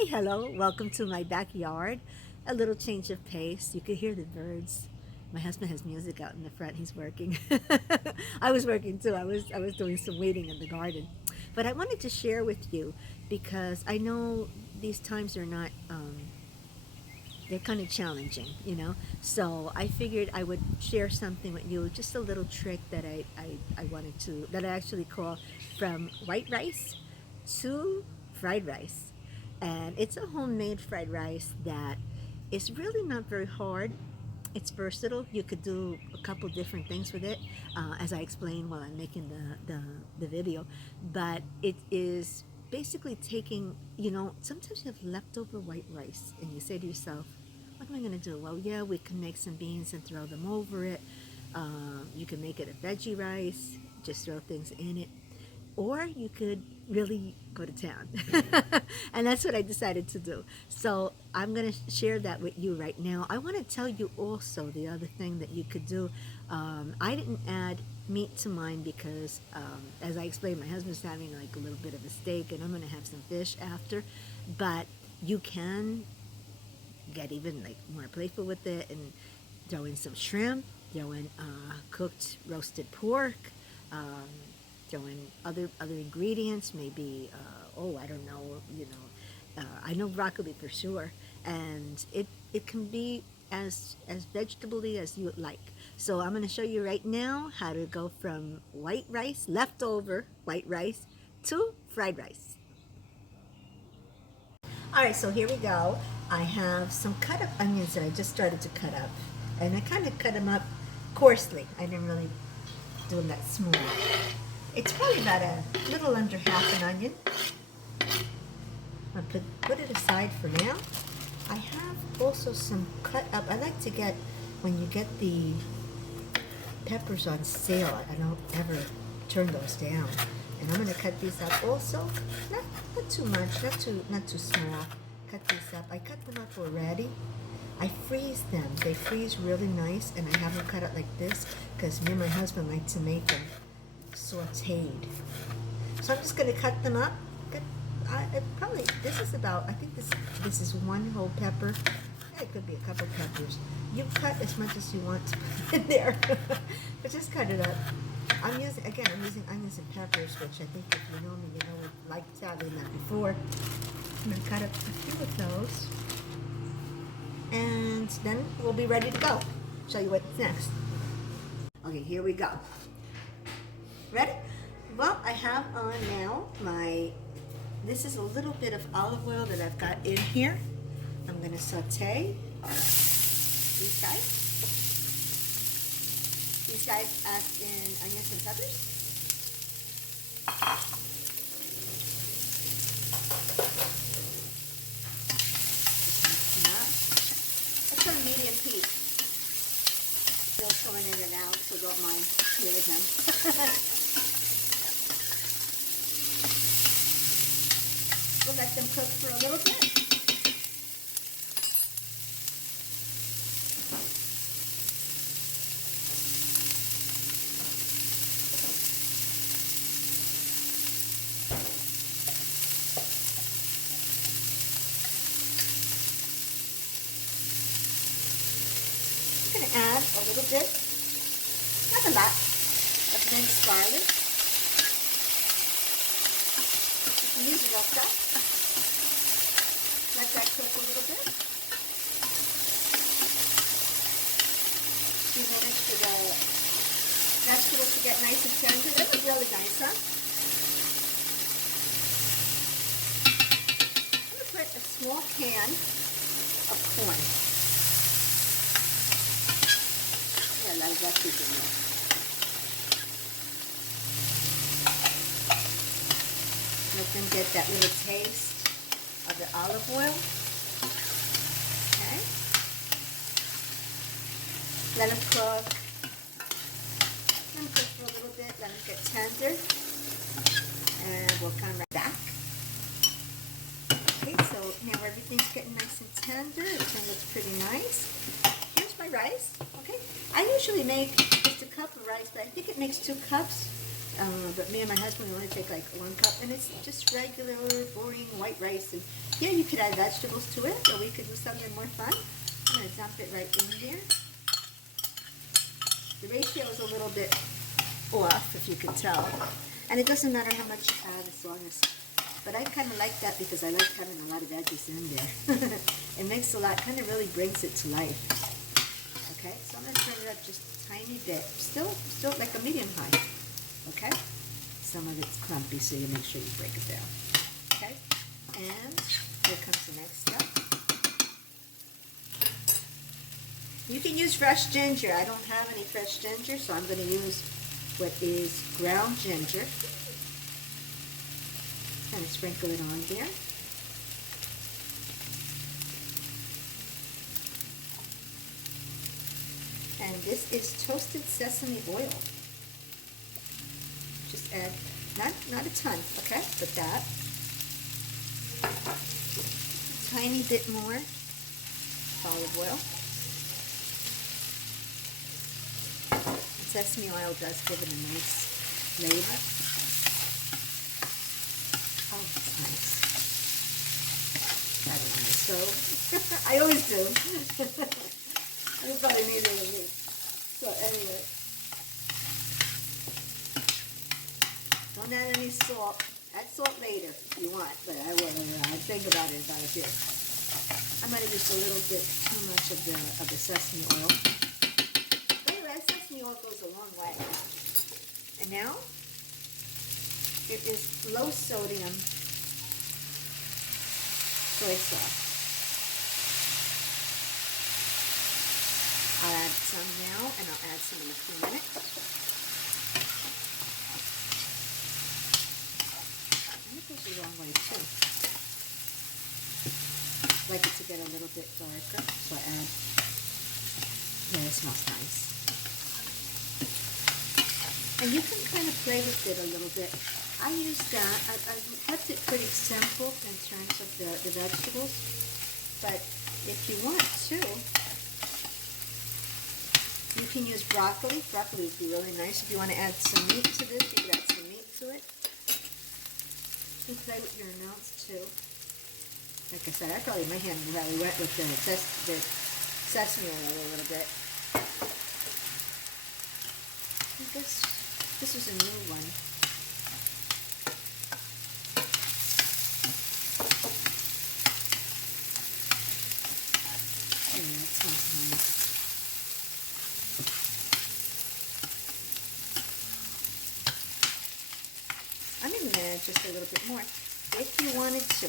Hey, hello, welcome to my backyard. A little change of pace. You could hear the birds. My husband has music out in the front. He's working. I was working too. I was doing some weeding in the garden. But I wanted to share with you because I know these times are not they're kind of challenging, you know. So I figured I would share something with you, just a little trick that I wanted to, that I actually call from white rice to fried rice. And it's a homemade fried rice that is really not very hard. It's versatile. You could do a couple different things with it, as I explained while I'm making the video. But it is basically taking, sometimes you have leftover white rice and you say to yourself, what am I going to do? Well, yeah, we can make some beans and throw them over it. You can make it a veggie rice, just throw things in it. Or you could really go to town. And that's what I decided to do. So I'm going to share that with you right now. I want to tell you also the other thing that you could do. I didn't add meat to mine because, as I explained, my husband's having like a little bit of a steak and I'm going to have some fish after. But you can get even like more playful with it and throw in some shrimp, throw in cooked roasted pork, um, throw in other ingredients, maybe I don't know, I know broccoli for sure, and it can be as vegetable-y as you would like. So I'm going to show you right now how to go from white rice, leftover white rice, to fried rice. All right, so here we go. I have some cut up onions that I just started to cut up. And I kind of cut them up coarsely. I didn't really do them that small. It's probably about a little under half an onion. I'll put it aside for now. I have also some cut up. I like to get, when you get the peppers on sale, I don't ever turn those down. And I'm going to cut these up also. Not too much, not too small. Cut these up. I cut them up already. I freeze them. They freeze really nice, and I have them cut up like this because me and my husband like to make them sauteed. So I'm just going to cut them up. Probably this is about. I think this is one whole pepper. It could be a couple peppers. You cut as much as you want to put in there, but just cut it up. I'm using onions and peppers, which I think if you know me, you know we've liked having that before. I'm going to cut up a few of those, and then we'll be ready to go. Show you what's next. Okay, here we go. Ready? Well, I have on now this is a little bit of olive oil that I've got in here. I'm going to saute these guys. These guys as in onions and peppers. It's on medium heat. Still coming in and out, so don't mind hearing them. We'll let them cook for a little bit. I'm going to add a little bit, not a lot, of minced garlic. You can use it like that. Let that cook a little bit. 2 minutes for the vegetables to get nice and tender. They look really nice, huh? I'm going to put a small can of corn. Yeah, like that in there. Let them get that little taste of the olive oil. Okay. Let them cook. Let them cook for a little bit. Let them get tender. And we'll come right back. Okay, so now everything's getting nice and tender. Everything looks pretty nice. Here's my rice. Okay. I usually make just a cup of rice, but I think it makes 2 cups. but me and my husband only take like 1 cup, and it's just regular, boring white rice. And yeah, you could add vegetables to it, or we could do something more fun. I'm going to dump it right in there. The ratio is a little bit off, if you can tell. And it doesn't matter how much you add as long as... But I kind of like that because I like having a lot of veggies in there. It makes a lot, kind of really brings it to life. Okay, so I'm going to turn it up just a tiny bit. Still like a medium high. Okay? Some of it's clumpy, so you make sure you break it down. Okay? And here comes the next step. You can use fresh ginger. I don't have any fresh ginger, so I'm going to use what is ground ginger. Kind of sprinkle it on there. And this is toasted sesame oil. Just add, not a ton, okay, but that. A tiny bit more olive oil. Sesame oil does give it a nice flavor. Oh, it's nice. Got it on the stove. I always do. I probably need it at least. So anyway, don't add any salt. Add salt later if you want, but I will. I think about it here. I might have used a little bit too much of the sesame oil. Sesame oil goes a long way. And now, it is low sodium soy sauce. I'll add some now, and I'll add some in a few minutes. And it goes a long way too. I like it to get a little bit darker, so I add. Yeah, it smells nice. And you can kind of play with it a little bit. I use that. I've kept it pretty simple in terms of the vegetables. But if you want to, you can use broccoli. Broccoli would be really nice. If you want to add some meat to this, you can add some meat to it. You can play with your amounts too. Like I said, my hand really went with the sesame oil a little bit. This is a new one. Yeah, that smells nice. I'm even going to add just a little bit more if you wanted to.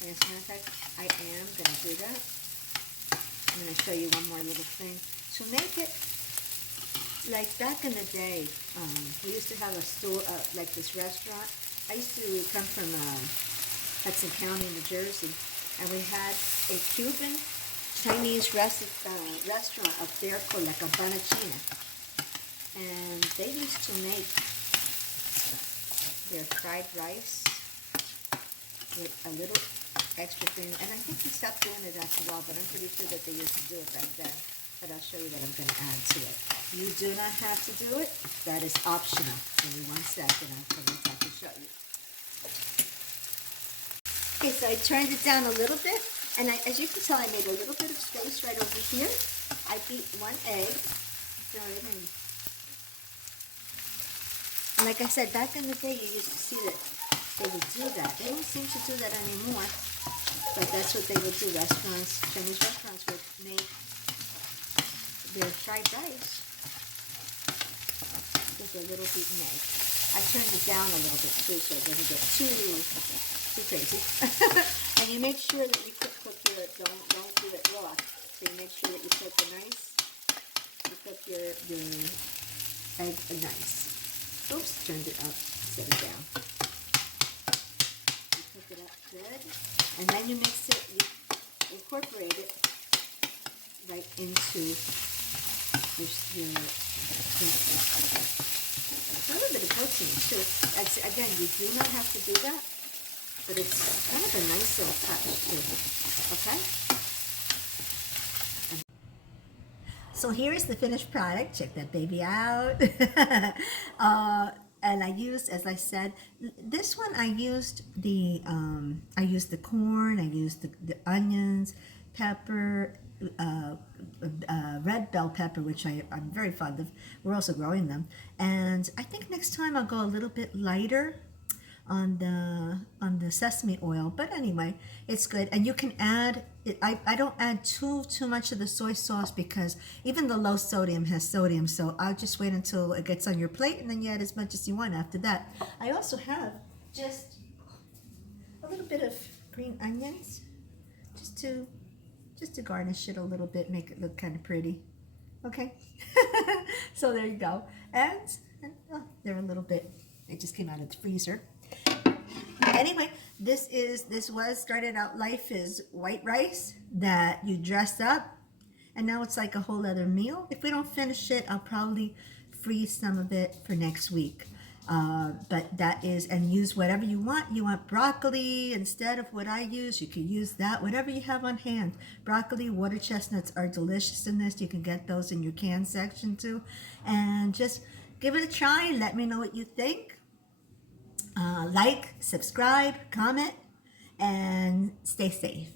And as a matter of fact, I am going to do that. I'm going to show you one more little thing. To make it like back in the day, we used to have a store, like this restaurant. I used to come from Hudson County, New Jersey, and we had a Cuban Chinese restaurant up there called La Campana China. And they used to make their fried rice with a little extra thing. And I think they stopped doing it after a while, but I'm pretty sure that they used to do it back then. But I'll show you what I'm going to add to it. You do not have to do it. That is optional. Give me 1 second. I'm going to have to show you. Okay, so I turned it down a little bit. And as you can tell, I made a little bit of space right over here. I beat 1 egg. Throw it in. And like I said, back in the day, you used to see that they would do that. They don't seem to do that anymore. But that's what they would do. Restaurants, Chinese restaurants would make their fried rice with a little beaten egg. I turned it down a little bit too, so it doesn't get too crazy. And you make sure that you cook your, don't do it raw. So you make sure that you cook your egg nice. Oops, turned it up, set it down. You cook it up good, and then you mix it, you incorporate it right into a little bit of protein too. Again, you do not have to do that, but it's kind of a nice little touch too. Okay? So here is the finished product. Check that baby out. And I used, as I said, this one I used the corn, I used the onions, pepper, uh, red bell pepper, which I'm very fond of. We're also growing them, and I think next time I'll go a little bit lighter on the sesame oil. But anyway, it's good, and you can add it. I don't add too much of the soy sauce because even the low sodium has sodium. So I'll just wait until it gets on your plate, and then you add as much as you want after that. I also have just a little bit of green onions, just to garnish it a little bit, make it look kind of pretty. Okay, so there you go, and oh, they're a little bit. They just came out of the freezer. Anyway, this was started out life is white rice that you dress up, and now it's like a whole other meal. If we don't finish it, I'll probably freeze some of it for next week. But that is, and use whatever you want. You want broccoli instead of what I use, you can use that, whatever you have on hand. Broccoli, water chestnuts are delicious in this. You can get those in your can section too. And just give it a try and let me know what you think. Like, subscribe, comment, and stay safe.